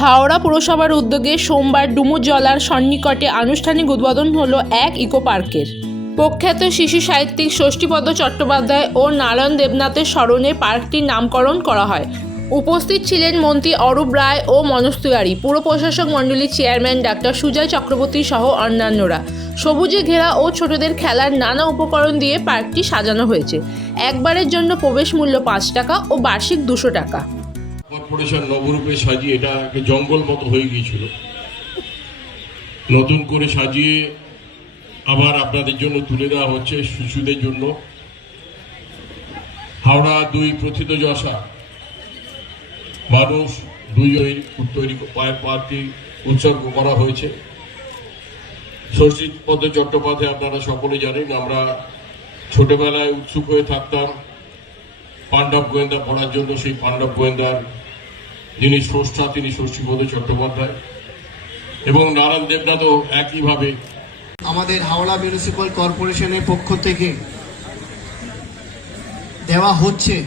হাওড়া পুরসভার উদ্যোগে সোমবার ডুমুরজলার সন্নিকটে আনুষ্ঠানিক উদ্বোধন হলো এক ইকো পার্কের। প্রখ্যাত শিশু সাহিত্যিক ষষ্ঠীপদ চট্টোপাধ্যায় ও নারায়ণ দেবনাথের স্মরণে পার্কটির নামকরণ করা হয়। উপস্থিত ছিলেন মন্ত্রী অরূপ রায় ও মনোজ তিওয়ারি, পুর প্রশাসক মণ্ডলীর চেয়ারম্যান ডাক্তার সুজয় চক্রবর্তী সহ অন্যান্যরা। সবুজে ঘেরা ও ছোটদের খেলার নানা উপকরণ দিয়ে পার্কটি সাজানো হয়েছে। একবারের জন্য প্রবেশ মূল্য পাঁচ টাকা ও বার্ষিক দুশো টাকা। কর্পোরেশন নবরূপে সাজিয়ে, এটা জঙ্গল মতো হয়ে গিয়েছিল। নতুন করে সাজিয়ে আবার আপনাদের জন্য তুলে দেওয়া হচ্ছে শিশুদের জন্য। হাওড়া দুই প্রথিত যশা। মানুষ দুই তৈরি পার্কটি উৎসর্গ করা হয়েছে। ষষ্ঠীপদ চট্টোপাধ্যায়, আপনারা সকলে জানেন, আমরা ছোটবেলায় উৎসুক হয়ে থাকতাম। পাণ্ডব গোয়েন্দা পড়ার জন্য, সেই পাণ্ডব গোয়েন্দার যিনি স্রষ্টা, তিনি ষষ্ঠীপদ চট্টোপাধ্যায়। এবং নারায়ণ দেবনাথও একইভাবে। আমাদের হাওড়া মিউনিসিপ্যাল কর্পোরেশনের পক্ষ থেকে দেওয়া হচ্ছে,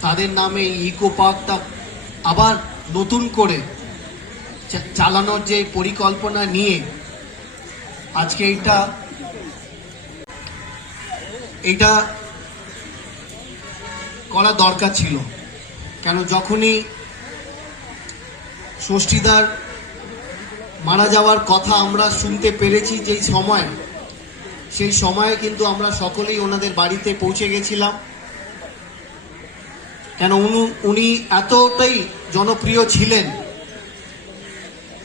তাদের নামে ইকো পার্কটা আবার নতুন করে চালানোর যে পরিকল্পনা নিয়ে আজকে এটা এটা করা দরকার ছিল। কেন, যখনই ষষ্ঠীদার মারা যাওয়ার কথা আমরা শুনতে পেরেছি যেই সময়। সেই সময়ে কিন্তু আমরা সকলেই ওনাদের বাড়িতে পৌঁছে গেছিলাম। কেন উনি উনি এতটাই জনপ্রিয় ছিলেন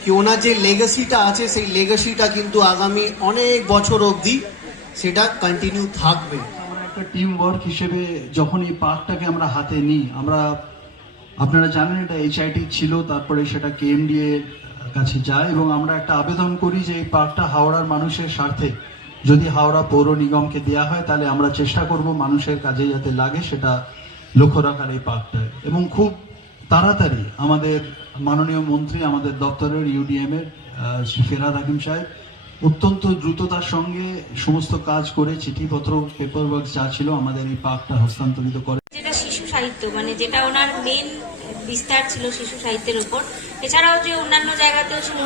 কি ওনার যে লেগাসিটা আছে, সেই লেগাসিটা কিন্তু আগামী অনেক বছর অবধি সেটা কন্টিনিউ থাকবে। আমরা একটা টিম ওয়ার্ক হিসেবে যখন এই পার্কটাকে আমরা হাতে নিই, আমরা আপনারা জানেন এটা এইচআইটি ছিল, তারপরে সেটা কেএমডিএ কাছে যায় এবং আমরা একটা আবেদন করি যে এই পার্কটা হাওড়ার মানুষের স্বার্থে। যদি হাওড়া পৌর নিগমকে দেওয়া হয়, তাহলে আমরা চেষ্টা করব মানুষের কাজে যাতে লাগে সেটা লক্ষ্য রাখার এই পার্কটায়। এবং খুব তাড়াতাড়ি আমাদের মাননীয় মন্ত্রী, আমাদের দপ্তরের ইউডিএম এর শ্রী ফেরাদ হাকিম সাহেব অত্যন্ত দ্রুততার সঙ্গে সমস্ত কাজ করে চিঠিপত্র পেপার ওয়ার্ক যা ছিল আমাদের এই পার্কটা হস্তান্তরিত করে সাহিত্য মানে যেটা ওনার মেন বিস্তার ছিল শিশু সাহিত্যের উপর। এছাড়াও যে অন্যান্য জায়গাতেও ছিল